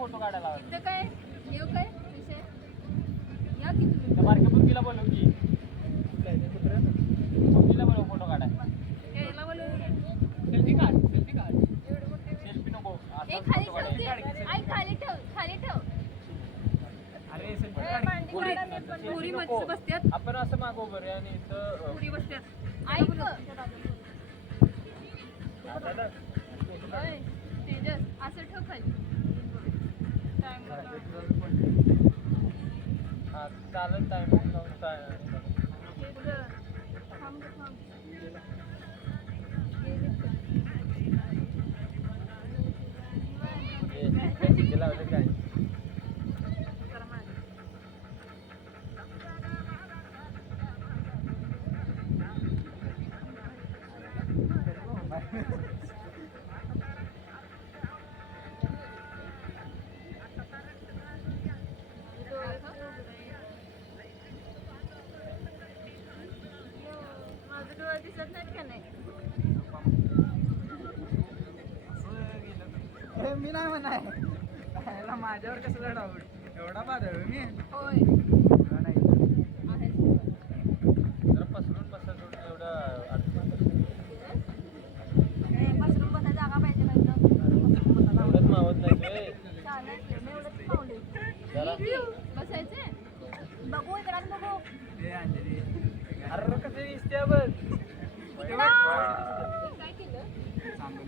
Photo काढायला लावा. इथं काय येऊ काय विषय या की तुम्ही त्या बारक्या मुलगीला बोलव की. मुलगीला बोलव फोटो काढाय. यायला बोलवून सेल्फी काढ. एवढं मोठे सेल्फी नको. ए आता खाली फोटो ठेव काढायचा. ते. आई खाली ठेव अरे सेल्फी ए, काढ. मांडी काढा मी पण. पुरी नको. मध्ये बसत्यात आपण असं मागव बरं आणि इथं पुरी बसत्यात ऐक दादा, ओय तेजस असं ठेव खाली हा चालेल टाइम लावून थांब थांब लावलं काय माझं डोळा दिसत नाहीत का नाही मी नाही म्हणाय माझ्यावर कसं डाऊट एवढा बादळ मी होय नाही आहे जरा पसरून बसत एवढं अडचण पसरून बसायला जागा पाहिजे ना इथं. एवढंच मावत नाही रे. चालेल मी एवढंच पावले जरा बसायचे बघू इकडे बघू ते अंजली अरे कसं दिसते बघ. काय केलं सांगू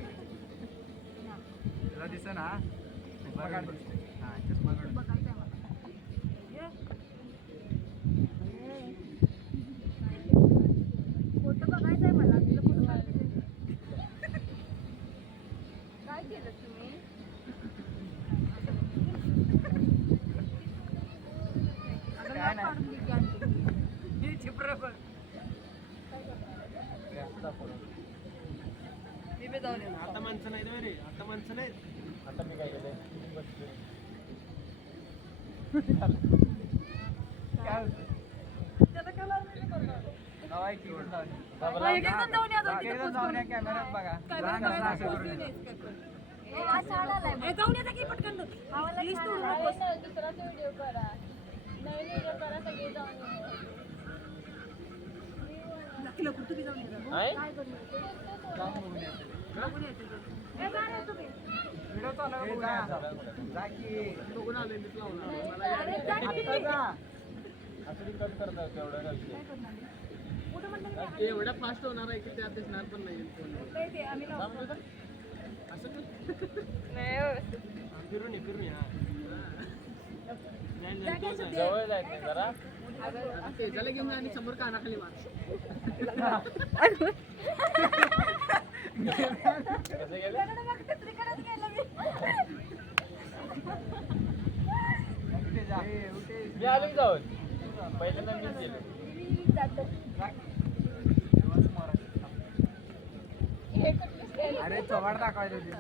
तुला दिस ना बघा हा चष्मा काढ बघायचंय मला फोटो बघायचंय मला तुला फोटो काढायचे काय केलं तुम्ही काय नाही ही चिप्र पण मी बी जाऊन येणार आता माणसं नाही रे. आता माणसं नाही. आता मी काय केलंय काय त्याला काय लावलं लावाय की वर लावली. एक एक जण जाऊन या, दोन बाकी तिथं जण जाऊन या कॅमेऱ्यात बघा लहान असं असं करू नका. जाऊन येता की पटकन प्लीज तू दुसराच व्हिडिओ करा नवीन व्हिडिओ करा सगळे जाऊन नक्की लवकर तुम्ही जाऊन येता आहे? जाऊन बघून या सगळे. बघून येते ते. व्हिडिओ चालू आहे बघा. जा की बघून आलोय मी लावून आता जा. असं ती कट करतात तेवढं काय विषय. ते एवढ्या फास्ट होणार आहे की त्यात दिसणार पण नाही थांब ना. असं कर. फिरून ये हा. जवळ जायचं जरा. तेजाला घेऊन जा आणि समोर कानाखाली मार कसं गेलं? उठे जा. उठे. मी आलो की जाऊन. पहिल्यांदा मीच गेलो. जा. दिवस मोरा. अरे चव्हाड दाखवायचं होती.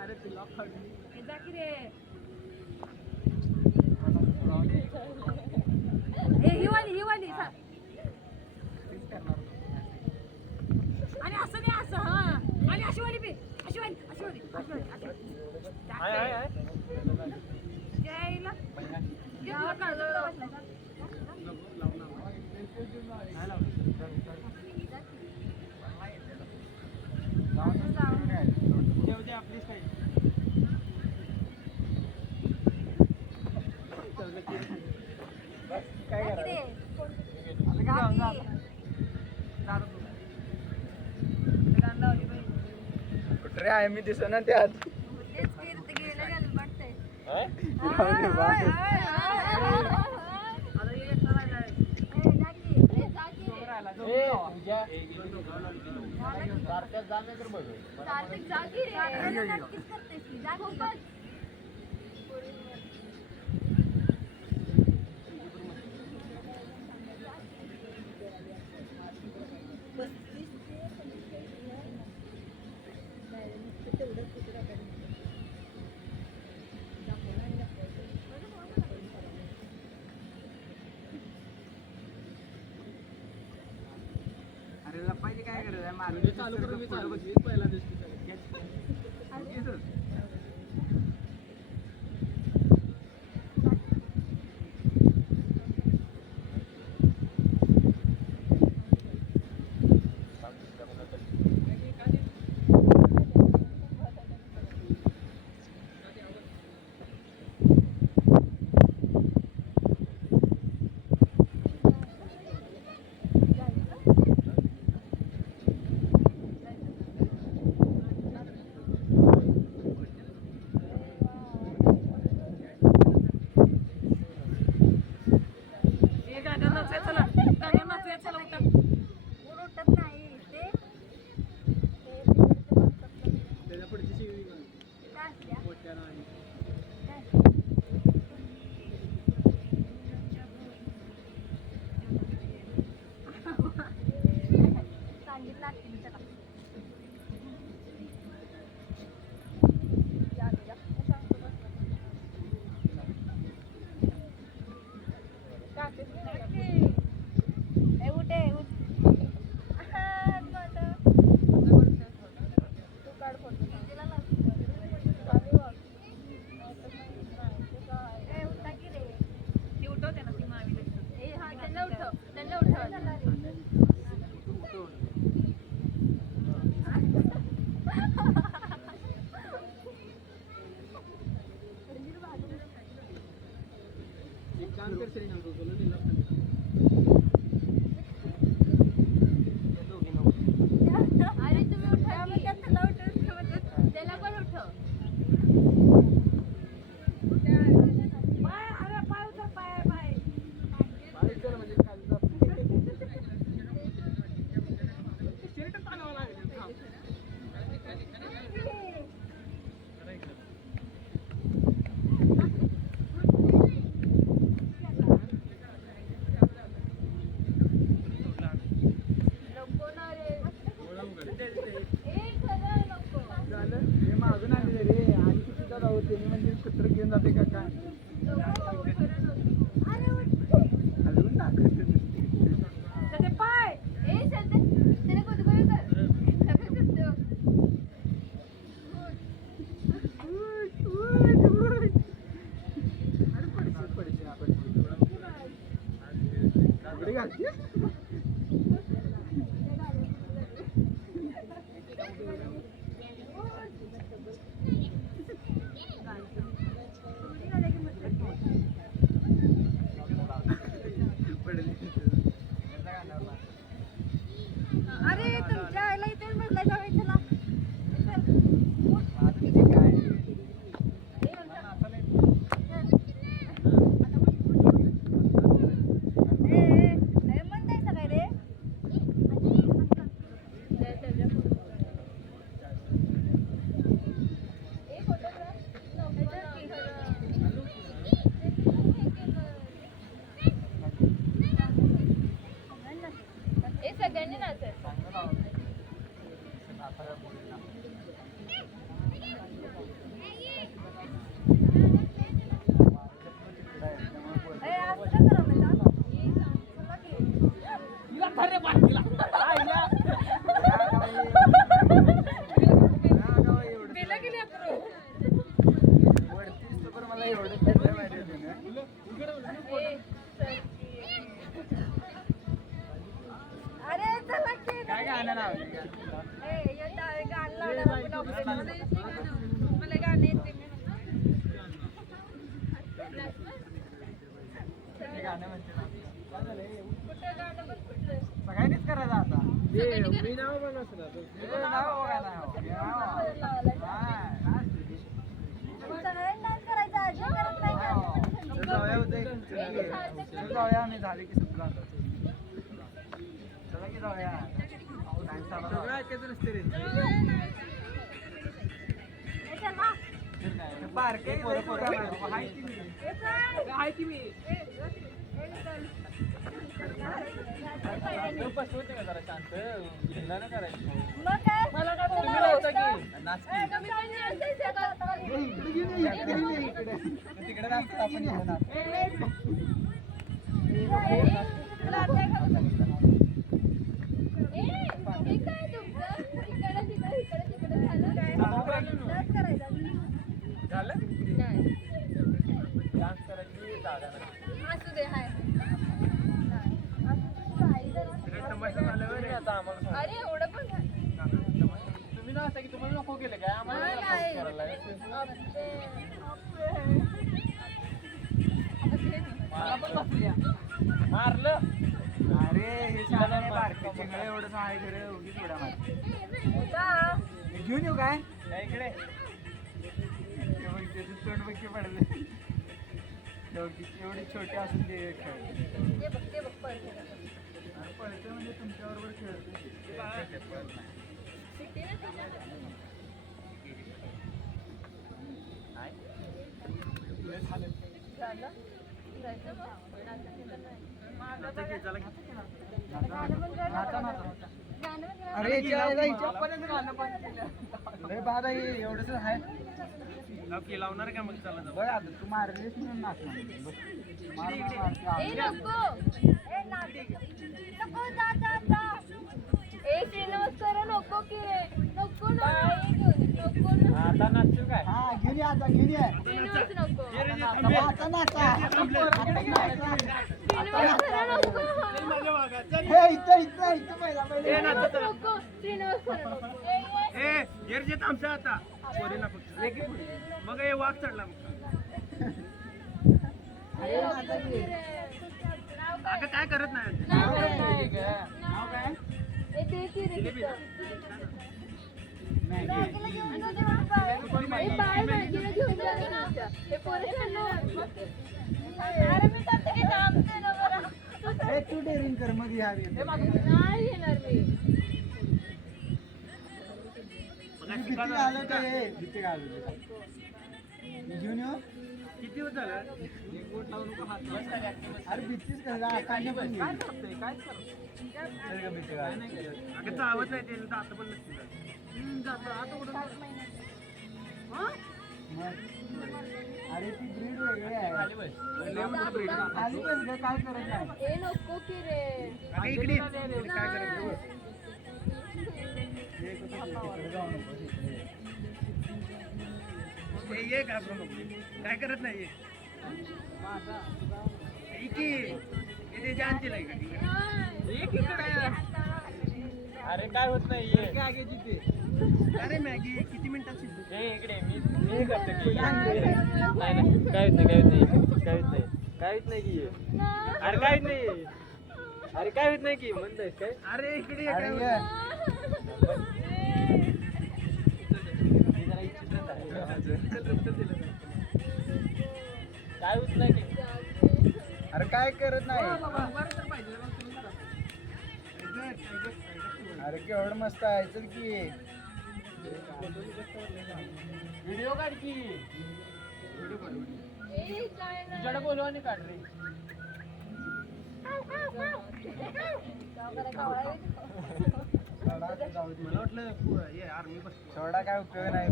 अरे तू लॉक काढून जा की रे ही वाली तेच करणार होतो. आणि असं नाही असं हा आणि अशी वाली बी अशी वाली आहे. जायला जाऊन काय तेवढी आपलीच काही. काय करायचं आता जाऊन जा कुठे आहे मी दिसत ना त्यात आहे? ए, तुझ्या सारख्याच जा नाही तर बघ. अरे लपायची काय गरज आहे व्हिडिओ चालू करून मी चालू बघली पहिला दिवशी हे गाणं नाचूया चला गाणं नाचूया चला उठा उठत नाही ते त्याच्या पुढची शिवी काय असत्या? मोठ्यानं आणि सांगितलं असतील चला या सांगतो उठे उठ तू काढ फोटो उठा की रे ती उठवते ना ती मामीला ए हा त्यांना उठव त्यांना उठव एक काम कर सरी नाव बोलू दिला अरे तुम्ही उठा की. त्याला पण उठव पाय अरे पाय उचल पाय पाय बाहेर म्हणजे खाली शर्ट ताणावं लागेल थांब. नको ना रे ए खरं नको झालं हे मागून आले रे आणि चुकीचा राहू त्यांनी म्हणजे कुत्र घेऊन जाते का काय नको खरं नको अरे उठ हलवून टाकत त्याचे पाय ए सध्या त्याला कोण कोण कर सगळं करतो अरे पडशील आपण पुढे घालते अरे तुमच्या आईला इथे म्हटलं जावे चला सगळ्यांनी नाचायचं मला एवढं खेळलं माहिती अरे चला की काय गाणं नाव ए येता गाणं लावणार मला गाणं येते गाणं म्हणते कुठं गाणं पण कुठलं सगळ्यांनीच करायचं आता मी नाव पण असलं नाव बघा सगळ्यांनी डान्स करायचा अजय करत नाही का जाऊया आम्ही झाले की सुटला चला की जाऊया सगळं ऐकायचं नसते रे ए, चला. पार्क आहे की मी होते का जरा शांत धिंगा न करायचं मग काय मला काय चला, बोलू रस्ता. की नाचकी तुम्ही पण नाचायचं का? तिकडे नाचत आपण इकडे नाचतो. तुला आता काय करायचं? ए आता आम्हाला सांगा. अरे एवढं पण नाही. तुम्ही ना असं की तुम्हाला नको केलं काय आम्हाला नाही. करायला मला पण बसल्या. मारलं अरे हे साधं बारके चिंगळे एवढंच आहे खरं उगीच उड्या मारते. घेऊन येऊ काय काय इकडे ते बघ त्याचं तोंड बघ की पडलं. एवढी छोटी असून ते खेळ ते बघ पडते. अरे पळते म्हणजे तुमच्याबरोबर खेळते. किती ना तुझ्यामध्ये? झालं? जायचं मग? नाचत बिचत नाही. अरे लय बाद आहे एवढंच आहे. लावणार का मग चला बघ आता तू मारलीस म्हणून नाचणार. बघ. मार, मार, मार. ए नको नको जा ए श्रीनिवास नको की रे नको ना नको ना आता नाचशील काय हा घेऊन ये आता घेऊन ये. श्रीनिवास नको आता नाचा. श्रीनिवास नको हे इथं पहिला श्रीनिवास नको श्रीनिवास नको आता मग हे वाघ चढला अगं काय करत नाही नाव काय ए ते की रे ए बाय माझीला घेऊन जा ना हे पोरं अरे मी तर ते थांबते ना बरं हे तू डेअरिंग कर मग या नाही येणार मी भीती घालव का हे भीती घालव घेऊन येऊ. किती दिवस झालं अरे भीतीच कर आकाशने पण काय भीती घाल अगं चावत नाही ते आता पण नसते अरे ती ब्रीड वेगळी आहे खाली बस काय करत नाही ए नको की रे इकडे काय करायचं ये घाबरू नको काय करत नाही इथे जानतील आहे अरे काय होत नाही अरे मॅगी किती मिनिटाची हे इकडे मी करतो की नाही काय होत नाही की अरे काय होत नाही अरे काय होत नाही की म्हणताय काय अरे इकडे काय होत नाही की अरे काय करत नाही अरे केवढं मस्त आहे चल की व्हिडिओ काढ की तुझ्याकडे बोलवा आणि काढ रे मला वाटलं हे आर्मी बस सोडा काय उपयोग नाही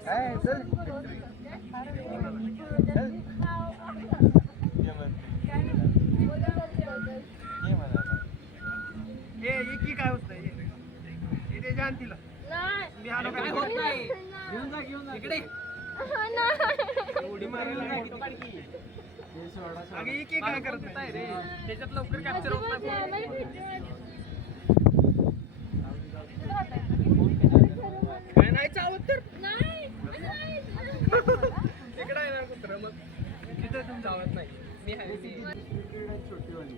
काय चल चल हे की काय होत नाही इथे जाण तिला मी आलो काय होत नाही घेऊन जा इकडे उडी मारायला काय अगे की काय करत नाही रे त्याच्यात लवकर कॅप्चर होत नाही काय नाही चावत तर तिकडे आहे ना कुत्र मग तिथं तुम्ही चावत नाही मी आहे ती छोटी वाली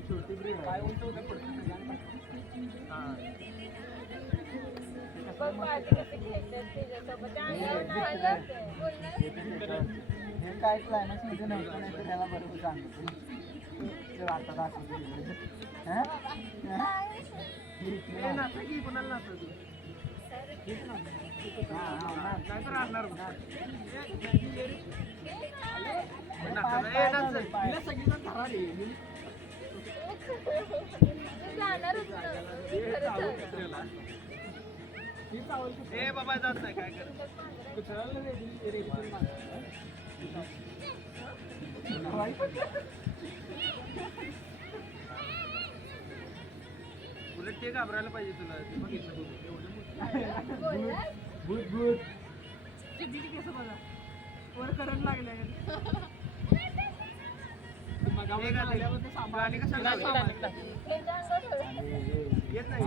छोटी ब्रीड काय उंचवतं पडतं हे काय क्लायमॅक्स मध्ये नव्हतं नाही तर त्याला बरोबर सांगतो आता दाखवतो कोणाला नाचवतो काय तर आणणार सगळीजण धरा रे ए बाबा जात नाही काय करत उलट ते घाबरायला पाहिजे तुला ते बघितलं भूत भूत वर करंट लागले गाणी कसं निघा, निघा, निघा. त्यांच्या अंगावर ठेव. येत नाही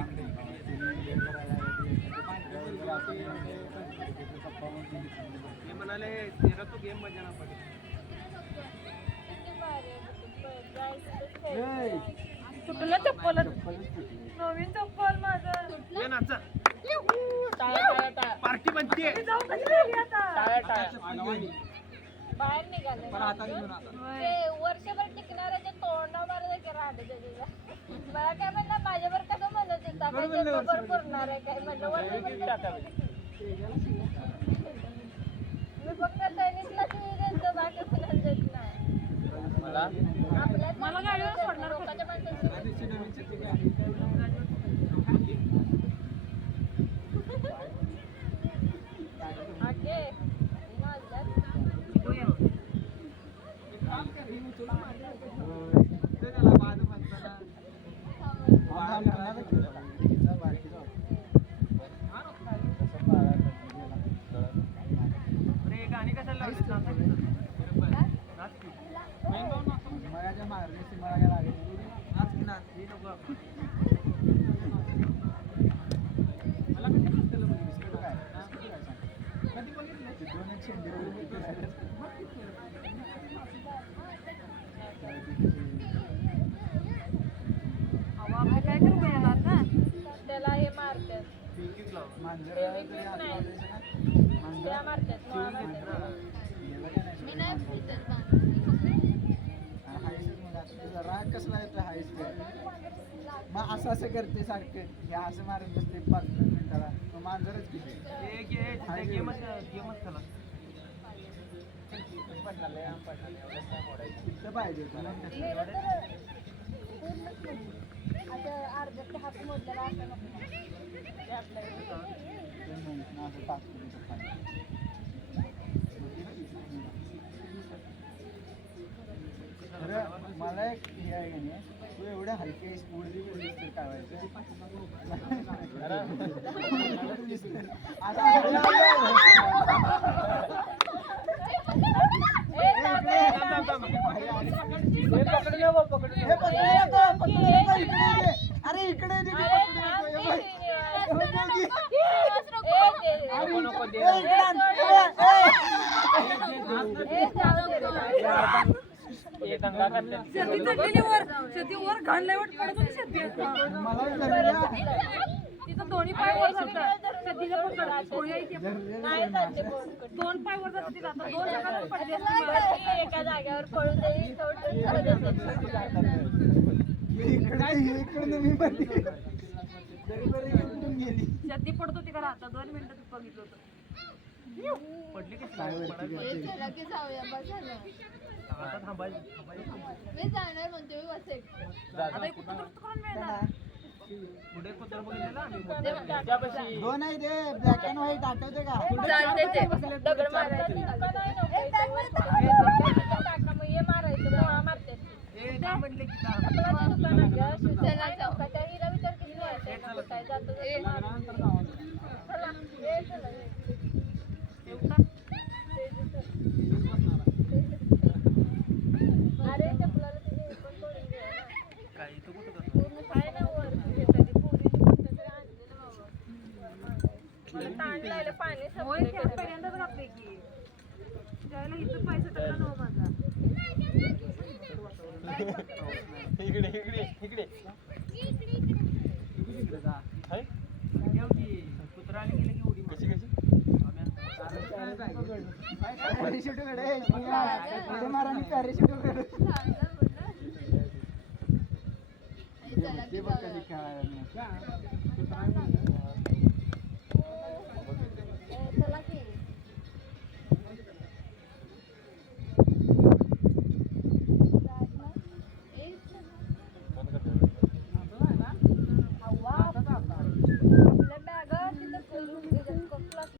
ते म्हणाले तेरा तो गेम मजा ना पडे किती भारी आहे. जायचं तर खेळायचं. तुटलं चप्पल नवीन चप्पल माझं ये नाचा टाळ्या, टाळ्या, टाळ्या. पार्टी बनते जाऊ कशी गेली आता टाळ्या, टाळ्या. बाहेर निघाले ते वर्षभर टिकणारं जे तोंडावर राहते त्याच्या मला काय म्हणलं माझ्यावर कसं म्हणत होता काय जन्मभर पुरणार आहे काय म्हणलं वर्षभर टाका. मी फक्त सैनिकला टीव्ही देतो बाकी कुणाला देत नाही मला आपल्या मला गाडीवर सोडणार लोकांच्या माणसाची आगे अरे गाणी कशाला लावली हवा काय करू याला आता त्याला हे मारतात त्या मारतात मी नाही राग कसला येतो हायस मग असं करते सारखं हे असं मारत बसते 5 मिनिटाला मग मांजरच किती गेमच झाला तिथं पाहिजे तुला आता अर्ध्याचे हात मोडलेला असं नको ते आपल्याकडे मला एक हे आहे का नाही तू एवढ्या हलके उडली बिडली काढायचं अरे इकडे नको दे. हे दंगा करतात. शेती चढलेली वर शेती वर घाणलंय वाट पडत होती शेती तिथं दोन्ही पाय वर जातात शेतीला पण करतात कोणी आहे ते दोन पाय वर जातात तिथं आता 2 जगात पडली असती एका जागेवर पळून जाईल शेती पडत होती का आता 2 मिनिटात बघितलं होतं पडली की जाऊया बस झालं आता थांबायचं मी जाणार म्हणते वसेट आता हे कुठं करून मिळणार पुढे कुत्र बघितलेला आम्ही त्यापाशी 2 आहे ते ब्लॅक अँड व्हाईट आठवते का दगड मारायचं मग हे मारायचं गोळा मारते ए काय म्हटले की का? त्या हिला विचार किती व्हायचं काय जातो चला ये चला अरे चपलाला तिथे पण पडून गेला ना काय इथं कुठं करतो पूर्ण काय ना वर कुठेतरी पुरीने कुठेतरी आणलेलं बाबा मला ताण लागलं पाणी होय संपलं त्या त्याच्यात. पहिल्यांदाच राहते की त्यावेळेला इथं पैसे टाकला नव्ह माझा इकडे इकडे इकडे हाय? ठेव की कुत्रा आले गेले की उडी मार. कशी कशी पॅरेशूट कडे मारा आणि पॅरेशूट कडे ते बघ कधी खेळायला